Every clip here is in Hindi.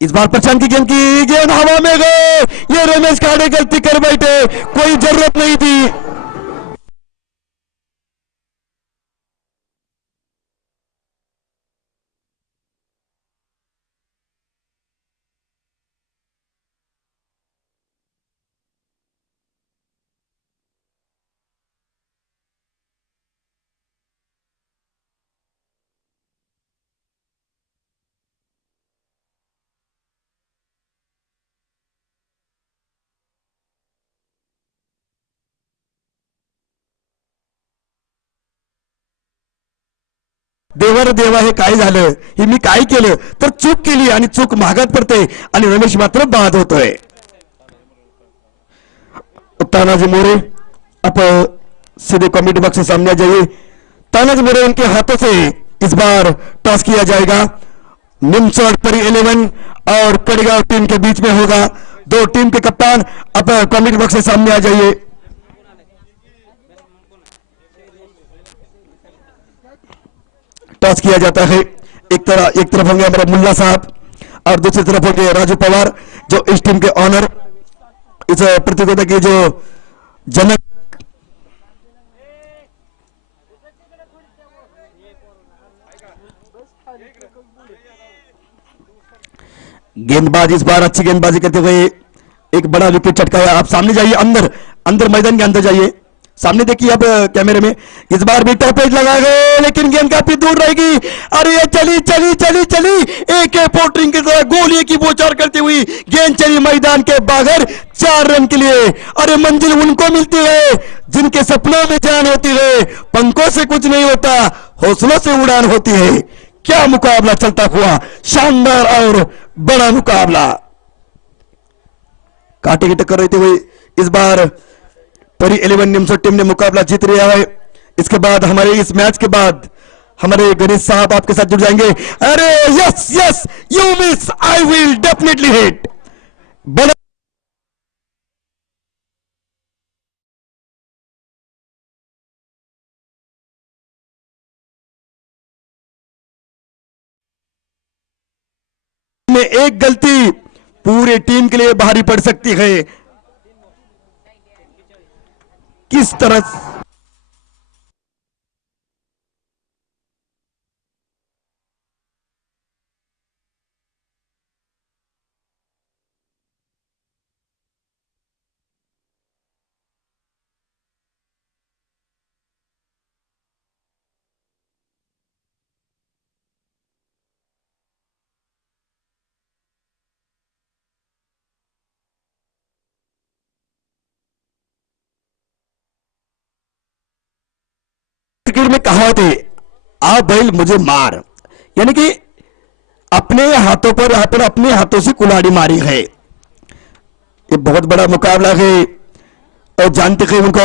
इस बार प्रशांत की गेंद हवा में गए। ये रमेश खाड़े गलती कर बैठे, कोई जरूरत नहीं थी। देवर देवा, हे काय झालं? हे मी काय केलं? तर चूक केली आणि चूक महागात पडते आणि रमेश मात्र बाद होतोय. तानाजी मोरे, आप सीधे कमेटी बॉक्स के सामने आ जाइए. तानाजी मोरे, उनके हाथों से इस बार टॉस किया जाएगा. निमसोड़ परी 11 और कड़गांव टीम के बीच में होगा. दो टीम के कप्तान आप कमेटी बॉक्स के सामने आ जाइए. टॉस किया जाता है. एक तरफ होंगे हमारे मुल्ला साहब और दूसरी तरफ होंगे राजू पवार, जो इस टीम के ऑनर, इस प्रतियोगिता के जो जनक. गेंदबाज इस बार अच्छी गेंदबाजी करते हुए एक बड़ा विकेट चटकाया. आप सामने जाइए, अंदर अंदर मैदान के अंदर जाइए. सामने देखिए आप कैमरे में. इस बार भी टॉपेज लगा गए, लेकिन गेंद काफी दूर रहेगी. अरे ये चली चली चली चली, एक पोटरिंग की तरह गोली की बोछार करती हुई गेंद चली मैदान के बाहर 4 रन के लिए. अरे मंजिल उनको मिलती है जिनके सपनों में जान होती है. पंखों से कुछ नहीं होता, हौसलों से उड़ान होती है. क्या मुकाबला चलता हुआ, शानदार और बड़ा मुकाबला. कांटे की टक्कर रहते हुए इस बार परी 11 निमसोड़ टीम ने मुकाबला जीत लिया है. इसके बाद हमारे इस मैच के बाद हमारे गणेश साहब आपके साथ जुड़ जाएंगे. अरे yes yes, you miss, I will definitely hit. बड़ा में एक गलती पूरे टीम के लिए भारी पड़ सकती है. किस तरह क्रिकेट में कहावत है, आ बैल मुझे मार, यानी कि अपने हाथों पर अपने हाथों से कुल्हाड़ी मारी है. ये बहुत बड़ा मुकाबला है और जानते हैं उनको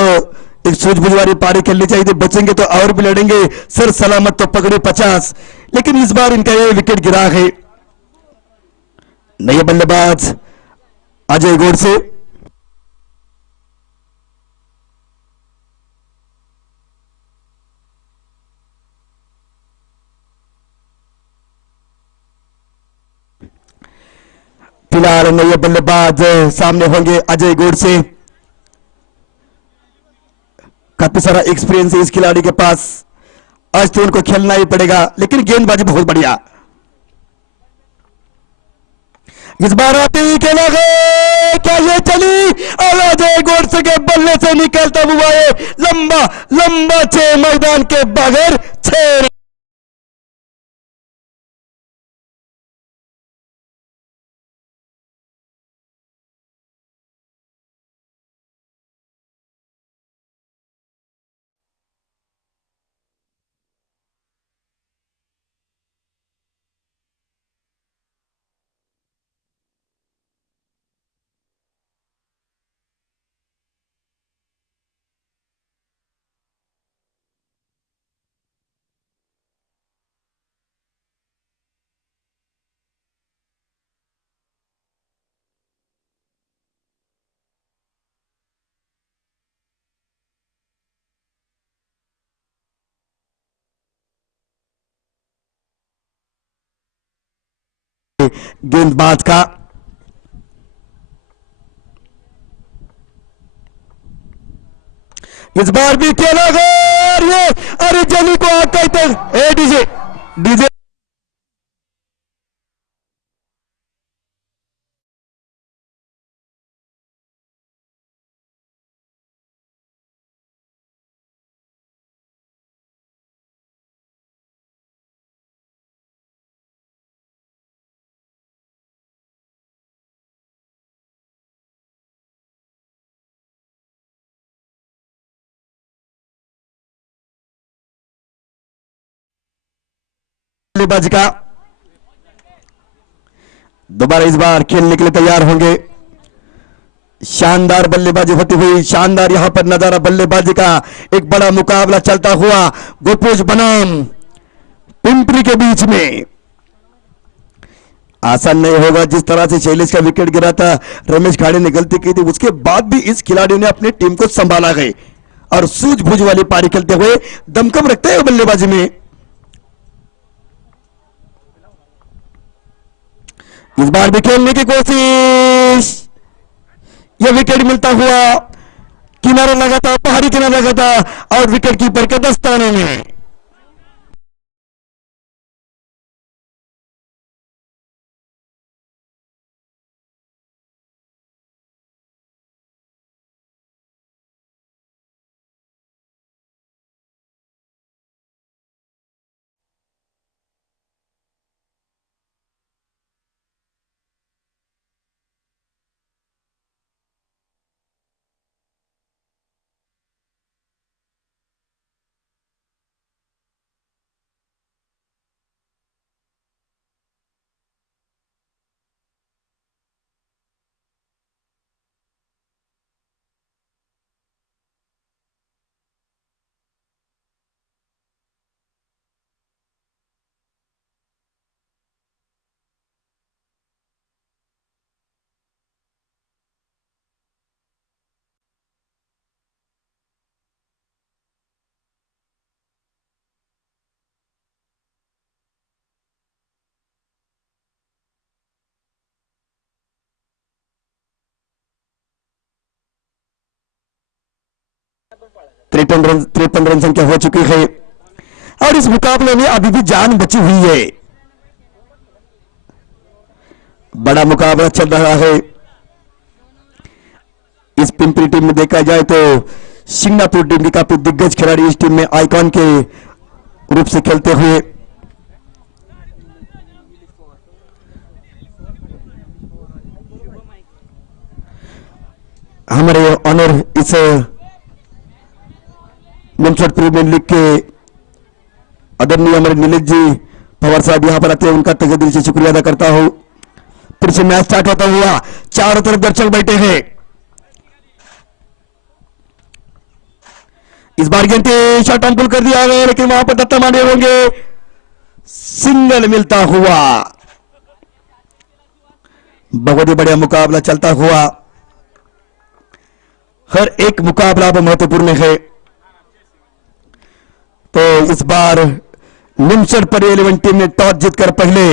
एक सूझबूझ वाली पारी खेलनी चाहिए. बचेंगे तो और भी लड़ेंगे, सर सलामत तो पकड़े 50. लेकिन इस बार इनका ये विकेट गिरा है. नए बल्लेबाज अजय गोडसे. फिलहाल नए बल्लेबाज सामने होंगे अजय गोडसे. काफी सारा एक्सपीरियंस है इस खिलाड़ी के पास. आज तो उनको खेलना ही पड़ेगा, लेकिन गेंदबाजी बहुत बढ़िया. इस बार आते ही खेला गया, क्या ये चली और अजय गोडसे के बल्ले से निकलता हुआ है लंबा लंबा 6 मैदान के बगैर 6. गेंदबाज का। इस बार भी खेला गया ये, अरे जनी को आग कहते ए डीजे डीजे बल्लेबाज का दोबारा इस बार खेलने के लिए तैयार होंगे। शानदार बल्लेबाजी होती हुई, शानदार यहां पर नजारा बल्लेबाजी का। एक बड़ा मुकाबला चलता हुआ गोपूज बनाम पिंपरी के बीच में। आसान नहीं होगा। जिस तरह से शैलेश का विकेट गिरा था, रमेश खाड़े ने गलती की थी, उसके बाद भी इस खिलाड़ी ने अपनी टीम को संभाला गए और सूझबूझ वाली पारी खेलते हुए दमखम रखते हैं बल्लेबाजी में। इस बार भी खेलने की कोशिश, यह विकेट मिलता हुआ किनारा लगा था, पहाड़ी किनारा लगा था और विकेट कीपर के दस्ताने में। तिरपन रन संख्या हो चुकी है और इस मुकाबले में अभी भी जान बची हुई है। बड़ा मुकाबला चल रहा है। इस पिंपरी टीम में देखा जाए तो सिंगापुर टीम के काफी दिग्गज खिलाड़ी इस टीम में आइकॉन के रूप से खेलते हुए। हमारे ऑनर इस निमसोट प्रीमियर लीग के आदरणीय हमारे नीलेश जी पवार साहब यहां पर आते हैं, उनका तहे दिल से शुक्रिया अदा करता हूं। फिर से मैच स्टार्ट होता हुआ, चारों तरफ दर्शक बैठे हैं। इस बार गेंद शॉट ऑन पुल कर दिया गया, लेकिन वहां पर दत्ता मारे होंगे। सिंगल मिलता हुआ, बहुत ही बढ़िया मुकाबला चलता हुआ। हर एक मुकाबला अब महत्वपूर्ण है। तो इस बार निमसर पर 11 टीम ने टॉस जीतकर पहले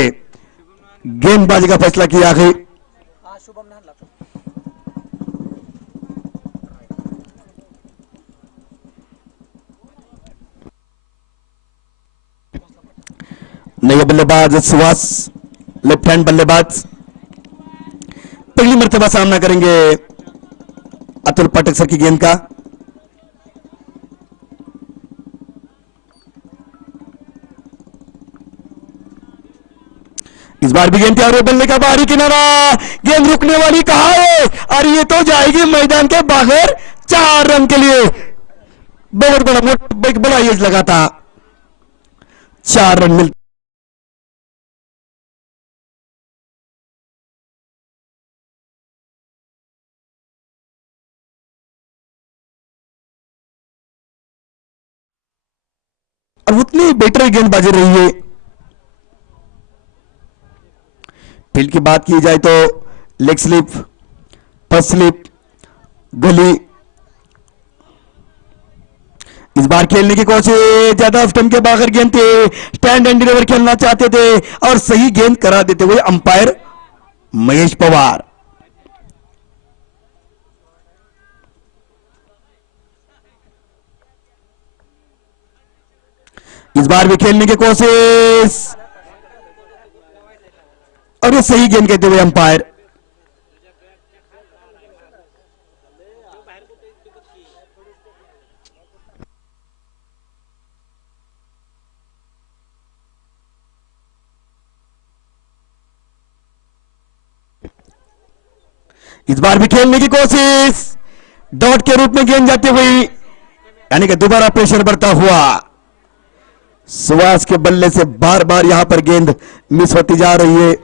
गेंदबाजी का फैसला किया है। नया बल्लेबाज सुहास, लेफ्ट हैंड बल्लेबाज, पहली मर्तबा सामना करेंगे अतुल पाठक सर की गेंद का। इस बार भी गेंद तैयार है, बल्ले का बाहरी किनारा, गेंद रुकने वाली कहा है और ये तो जाएगी मैदान के बाहर 4 रन के लिए। बहुत बड़ा एज लगा था, 4 रन मिलते। और उतनी बेटर गेंदबाजी रही है। फील्ड की बात की जाए तो लेग स्लिप, फर्स्ट स्लिप, गली, इस बार खेलने की कोशिश, ज्यादा स्टंप के बाहर गेंद थे, स्टैंड एंड डिलीवर खेलना चाहते थे और सही गेंद करा देते हुए अंपायर महेश पवार। इस बार भी खेलने की कोशिश और ये सही गेंद कहते हुए अंपायर। इस बार भी खेलने की कोशिश, डॉट के रूप में गेंद जाती हुई, यानी कि दोबारा प्रेशर बढ़ता हुआ। सुहास के बल्ले से बार बार यहां पर गेंद मिस होती जा रही है।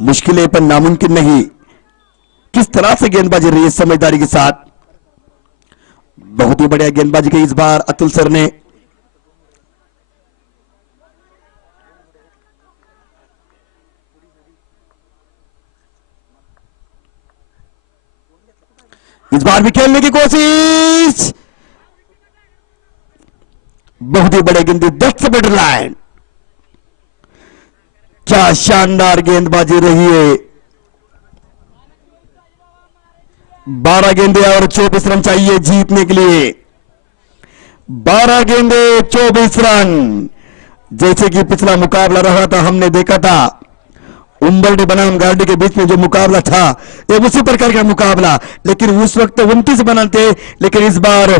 मुश्किलें पर नामुमकिन नहीं, किस तरह से गेंदबाजी रही है समझदारी के साथ। बहुत ही बढ़िया गेंदबाजी की इस बार अतुल सर ने। इस बार भी खेलने की कोशिश, बहुत ही बड़े गेंद, दैट्स मिडल लाइन। क्या शानदार गेंदबाजी रही है। 12 गेंदे और 24 रन चाहिए जीतने के लिए। 12 गेंदे 24 रन, जैसे कि पिछला मुकाबला रहा था, हमने देखा था उम्बरडी बनाम गार्डी के बीच में जो मुकाबला था, ये उसी प्रकार का मुकाबला, लेकिन उस वक्त 29 बना थे, लेकिन इस बार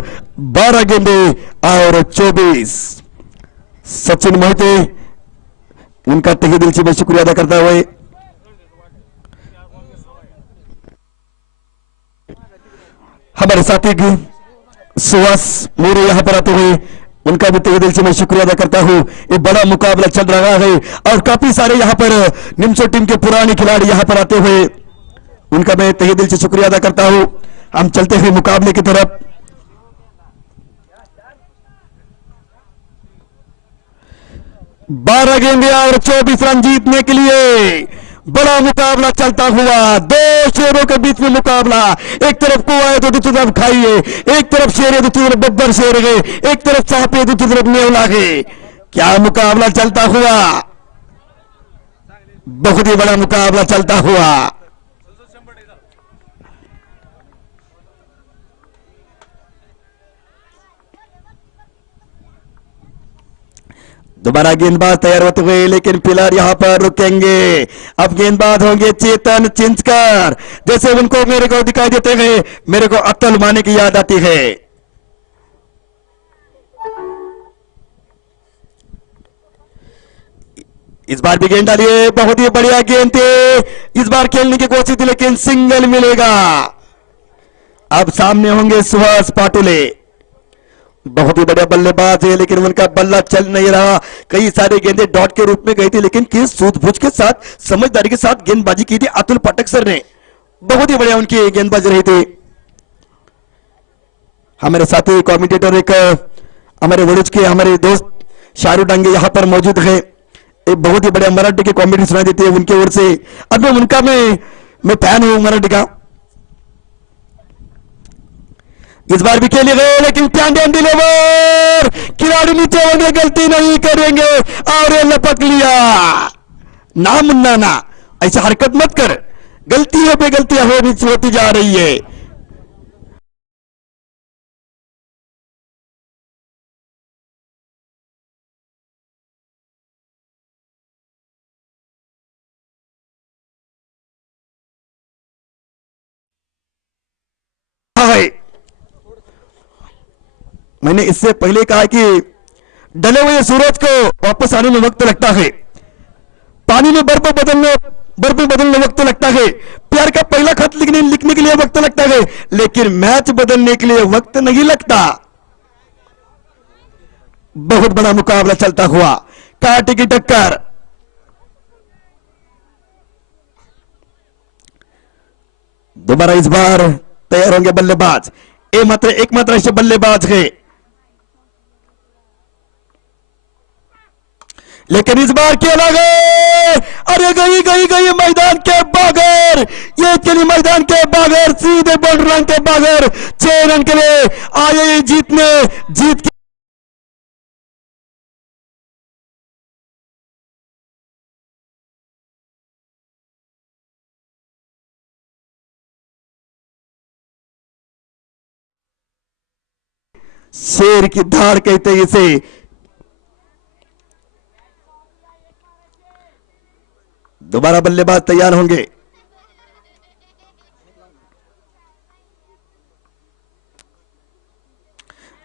12 गेंदे और 24। सचिन मोहिते, उनका तहे दिल से मैं शुक्रिया अदा करता हुए हमारे साथी की सुहास मोरे यहां पर आते हुए उनका भी तहे दिल से मैं शुक्रिया अदा करता हूं। ये बड़ा मुकाबला चल रहा है और काफी सारे यहां पर निम्सो टीम के पुराने खिलाड़ी यहां पर आते हुए उनका मैं तहे दिल से शुक्रिया अदा करता हूं। हम चलते हुए मुकाबले की तरफ। बारह गेंदे और 24 रन जीतने के लिए बड़ा मुकाबला चलता हुआ। दो शेरों के बीच में मुकाबला, एक तरफ कुआ है तो दूसरी तरफ खाई है, एक तरफ शेर है दूसरी तरफ बब्बर शेर है, एक तरफ सांप है दूसरी तरफ नेवला है। क्या मुकाबला चलता हुआ, बहुत ही बड़ा मुकाबला चलता हुआ। दोबारा गेंदबाज तैयार होते हुए, लेकिन फिलहाल यहां पर रुकेंगे। अब गेंदबाज होंगे चेतन चिंचकर। जैसे उनको मेरे को दिखाई देते हैं, मेरे को अतुल माने की याद आती है। इस बार भी गेंद डालिए, बहुत ही बढ़िया गेंद थी। इस बार खेलने की कोशिश थी, लेकिन सिंगल मिलेगा। अब सामने होंगे सुहास पाटुले, बहुत ही बढ़िया बल्लेबाज है, लेकिन उनका बल्ला चल नहीं रहा। कई सारे गेंदें डॉट के रूप में गई थी, लेकिन किस सूझबूझ के साथ, समझदारी के साथ गेंदबाजी की थी अतुल पाठक सर ने। बहुत ही बढ़िया उनकी गेंदबाजी रही थी। हमारे साथी कमेंटेटर एक हमारे वड़ुज के हमारे दोस्त शाहरुख डांगे यहां पर मौजूद है। एक बहुत ही बढ़िया मराठी की कॉमेडी सुनाई देती है उनकी ओर से। अब उनका मैं फैन हूं मराठी का। इस बार भी खेले गए, लेकिन टैंडन डिलीवर, खिलाड़ी नीचे होंगे, गलती नहीं करेंगे और ये लपक लिया। ना मुन्ना ना, ऐसा हरकत मत कर, गलतियों पे गलतियां होती जा रही है। मैंने इससे पहले कहा कि डले हुए सूरज को वापस आने में वक्त लगता है, पानी में बर्फ बदलने वक्त लगता है, प्यार का पहला खत लिखने के लिए वक्त लगता है, लेकिन मैच बदलने के लिए वक्त नहीं लगता। बहुत बड़ा मुकाबला चलता हुआ, कांटे की टक्कर। दोबारा इस बार तैयार होंगे बल्लेबाज। एकमात्र ऐसे बल्लेबाज है। लेकिन इस बार खेला गए, अरे गई गई गई मैदान के बाहर, ये चली मैदान के बाहर, सीधे बॉर्डर लाइन के बाहर, 6 रन के लिए आए जीतने, जीत शेर की धार कहते हैं इसे। दोबारा बल्लेबाज तैयार होंगे।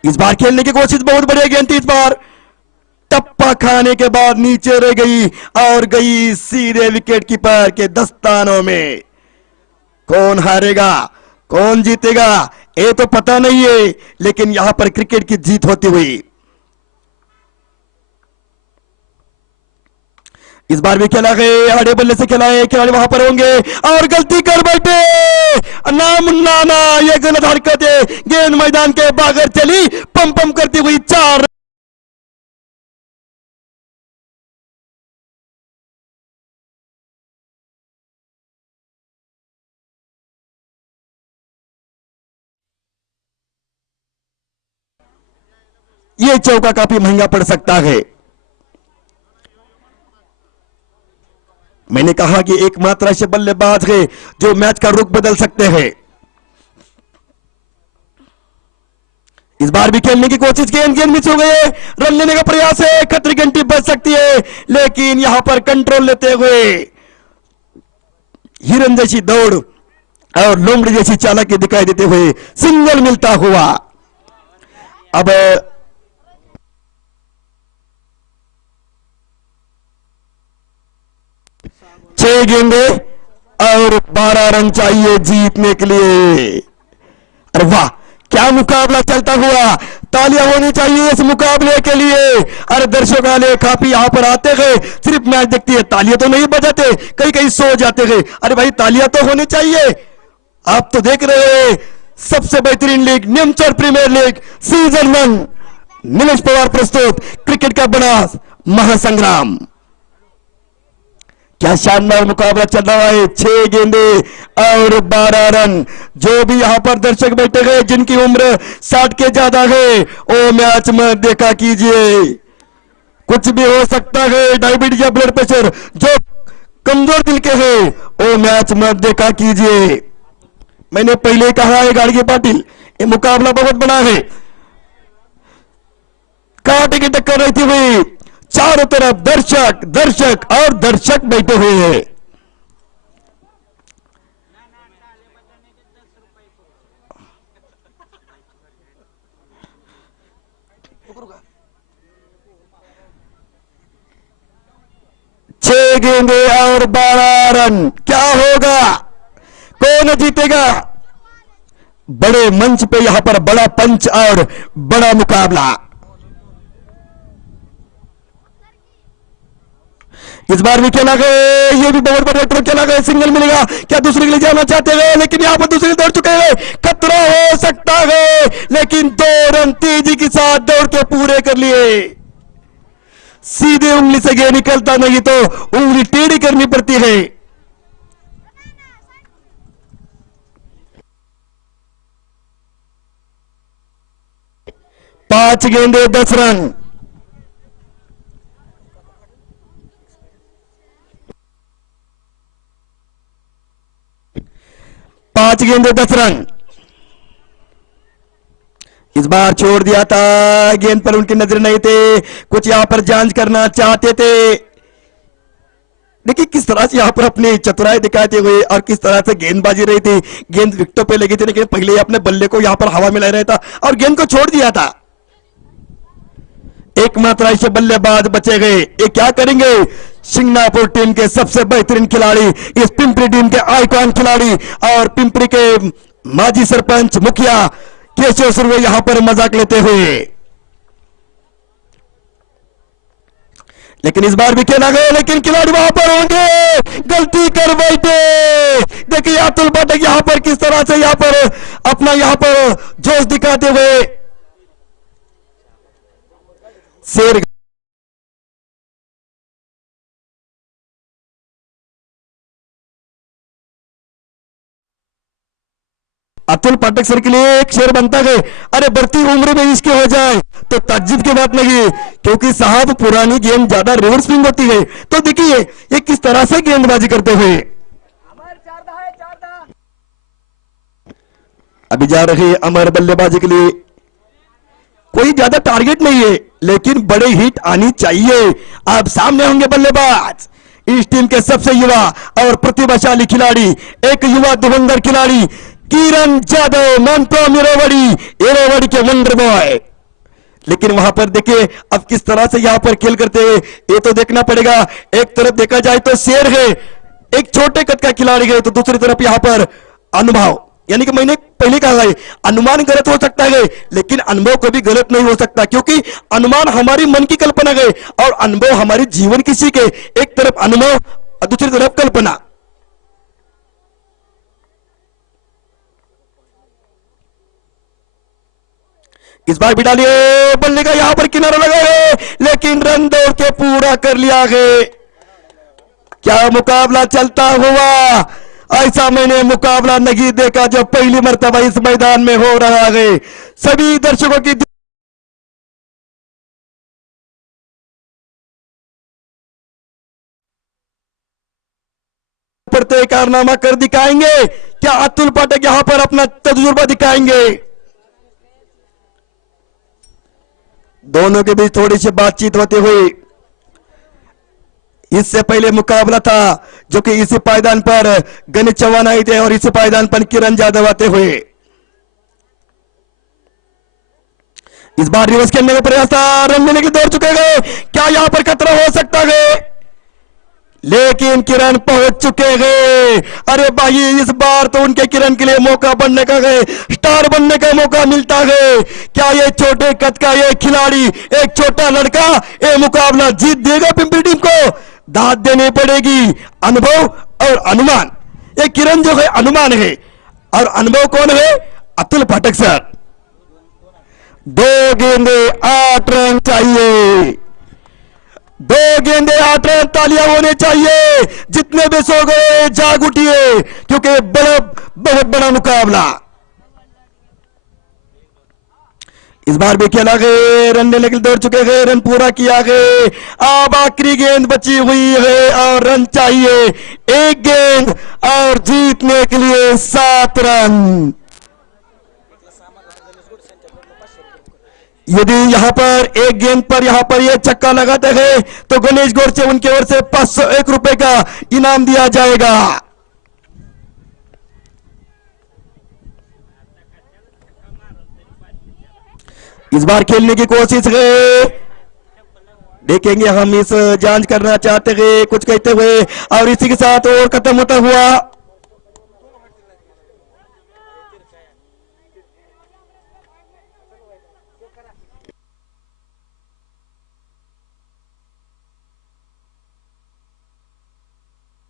इस बार खेलने की कोशिश बहुत बढ़िया गेंद थी, इस बार टप्पा खाने के बाद नीचे रह गई और गई सीधे विकेट कीपर के दस्तानों में। कौन हारेगा कौन जीतेगा ये तो पता नहीं है, लेकिन यहां पर क्रिकेट की जीत होती हुई। इस बार भी खेला गए, आड़े बल्ले से खेला है, खिलाड़ी वहां पर होंगे और गलती कर बैठे, नाम नाना, ये गलत हरकत है, गेंद मैदान के बाहर चली, पम पम करती हुई 4। ये चौका काफी महंगा पड़ सकता है। मैंने कहा कि एकमात्र ऐसे बल्लेबाज है जो मैच का रुख बदल सकते हैं। इस बार भी खेलने की कोशिश की, गेंद मिस हो गए, रन लेने का प्रयास है, खतरे की घंटी बज सकती है, लेकिन यहां पर कंट्रोल लेते हुए हिरन जैसी दौड़ और लोमड़ी जैसी चालाकी दिखाई देते हुए सिंगल मिलता हुआ। अब 6 गेंदे और 12 रन चाहिए जीतने के लिए। अरे वाह, क्या मुकाबला चलता हुआ, तालियां होनी चाहिए इस मुकाबले के लिए। अरे दर्शक वाले काफी यहां पर आते गए, सिर्फ मैच देखती है, तालियां तो नहीं बजाते, कहीं कहीं सो जाते गए। अरे भाई तालियां तो होनी चाहिए। आप तो देख रहे हैं सबसे बेहतरीन लीग निमचर premier league season 1, Nilesh Pawar प्रस्तुत क्रिकेट का बड़ा महासंग्राम। क्या शानदार मुकाबला चल रहा है, 6 गेंदे और 12 रन। जो भी यहां पर दर्शक बैठे गए जिनकी उम्र 60 के ज्यादा है, वो मैच में देखा कीजिए, कुछ भी हो सकता है, डायबिटीज या ब्लड प्रेशर जो कमजोर दिल के हैं वो मैच में देखा कीजिए। मैंने पहले कहा है गाड़गी पाटिल, ये मुकाबला बहुत बड़ा है, कांटे की टक्कर रहती हुई, चारों तरफ दर्शक दर्शक और दर्शक बैठे हुए हैं। छह गेंदे और 12 रन, क्या होगा, कौन जीतेगा? बड़े मंच पे यहां पर बड़ा पंच और बड़ा मुकाबला। इस बार भी खेला गया, ये भी बहुत बड़ा ट्रो खेला गया, सिंगल मिलेगा क्या? दूसरे के लिए जाना चाहते हैं, लेकिन यहां पर दूसरे दौड़ चुके हैं, खतरा हो सकता है, लेकिन 2 रन तेजी के साथ दौड़ के पूरे कर लिए। सीधे उंगली से गेंद निकलता नहीं तो उंगली टेढ़ी करनी पड़ती है। पांच गेंदे 10 रन। पांच गेंदे 10 रन। इस बार छोड़ दिया था, गेंद पर उनकी नजर नहीं थे, कुछ यहां पर जांच करना चाहते थे। देखिए किस तरह से यहां पर अपनी चतुराई दिखाते हुए और किस तरह से गेंदबाजी रही थी, गेंद विकेटों पे लगी थी, लेकिन पहले ही अपने बल्ले को यहां पर हवा में ला रहा था और गेंद को छोड़ दिया था। एकमात्र ऐसे बल्लेबाज बचे गए, ये क्या करेंगे? सिंगापुर टीम के सबसे बेहतरीन खिलाड़ी, इस पिंपरी टीम के आइकॉन खिलाड़ी और पिंपरी के माजी सरपंच मुखिया केशव सुरवे यहां पर मजाक लेते हुए। लेकिन इस बार भी खेला गया, लेकिन खिलाड़ी वहां पर होंगे, गलती कर बैठे। देखिए अतुल पाठक यहां पर किस तरह से यहां पर अपना यहां पर जोश दिखाते हुए शेर अतुल पाठक सर के लिए एक शेर बनता है, अरे बढ़ती उम्र में इसके हो जाए तो ताज्जुब की बात नहीं, क्योंकि साहब पुरानी गेंद ज्यादा रिवर्स स्विंग होती है। तो देखिए ये किस तरह से गेंदबाजी करते हुए अभी जा रहे अमर बल्लेबाजी के लिए। कोई ज्यादा टारगेट नहीं है, लेकिन बड़े हिट आनी चाहिए। आप सामने होंगे बल्लेबाज, इस टीम के सबसे युवा और प्रतिभाशाली खिलाड़ी, एक युवा दिवंगत खिलाड़ी किरण जाधव, मनप्राम इरोवड़ी के वंडर बॉय। लेकिन वहां पर देखिए अब किस तरह से यहां पर खेल करते हैं, ये तो देखना पड़ेगा। एक तरफ देखा जाए तो शेर है, एक छोटे कद का खिलाड़ी है, तो दूसरी तरफ यहां पर अनुभव, यानी कि मैंने पहले कहा है अनुमान गलत हो सकता है, लेकिन अनुभव कभी गलत नहीं हो सकता, क्योंकि अनुमान हमारी मन की कल्पना है और अनुभव हमारी जीवन की सीख है। एक तरफ अनुभव और दूसरी तरफ कल्पना। इस बार भी डालिए, बल्ले का यहां पर किनारा लगा है, लेकिन रन दौड़ के पूरा कर लिया है। क्या मुकाबला चलता हुआ, ऐसा मैंने मुकाबला नहीं देखा जो पहली मर्तबा इस मैदान में हो रहा है। सभी दर्शकों की पर कारनामा कर दिखाएंगे, क्या अतुल पाठक यहां पर अपना तजुर्बा दिखाएंगे। दोनों के बीच थोड़ी सी बातचीत होती हुई। इससे पहले मुकाबला था जो कि इसी पायदान पर गणेश चौहान आए थे और इसी पायदान पर किरण जाधव आते हुए। इस बार रिवर्स खेलने का प्रयास था, रन लेने की दौड़ चुके हैं, क्या यहां पर खतरा हो सकता है, लेकिन किरण पहुंच चुके हैं। अरे भाई इस बार तो उनके किरण के लिए मौका बनने का है, स्टार बनने का मौका मिलता है। क्या ये छोटे कद का ये खिलाड़ी, एक छोटा लड़का ये मुकाबला जीत देगा पिंपरी टीम को? दाद देनी पड़ेगी। अनुभव और अनुमान, ये किरण जो है अनुमान है और अनुभव कौन है? अतुल पाठक सर। 2 गेंदे 8 रन चाहिए, 2 गेंदे 8 रन, तालियां होने चाहिए। जितने भी सो गए जाग उठिए, क्योंकि बहुत बड़ा मुकाबला इस बार भी खेला गए। रन लेने के लिए दौड़ चुके हैं, रन पूरा किया गए। अब आखिरी गेंद बची हुई है और रन चाहिए, 1 गेंद और जीतने के लिए 7 रन। यदि यहां पर 1 गेंद पर यहां पर यह छक्का लगाते हैं तो गणेश गौर से उनकी ओर से 501 रुपए का इनाम दिया जाएगा। इस बार खेलने की कोशिश है, देखेंगे हम इस जांच करना चाहते हैं कुछ कहते हुए, और इसी के साथ और खत्म होता हुआ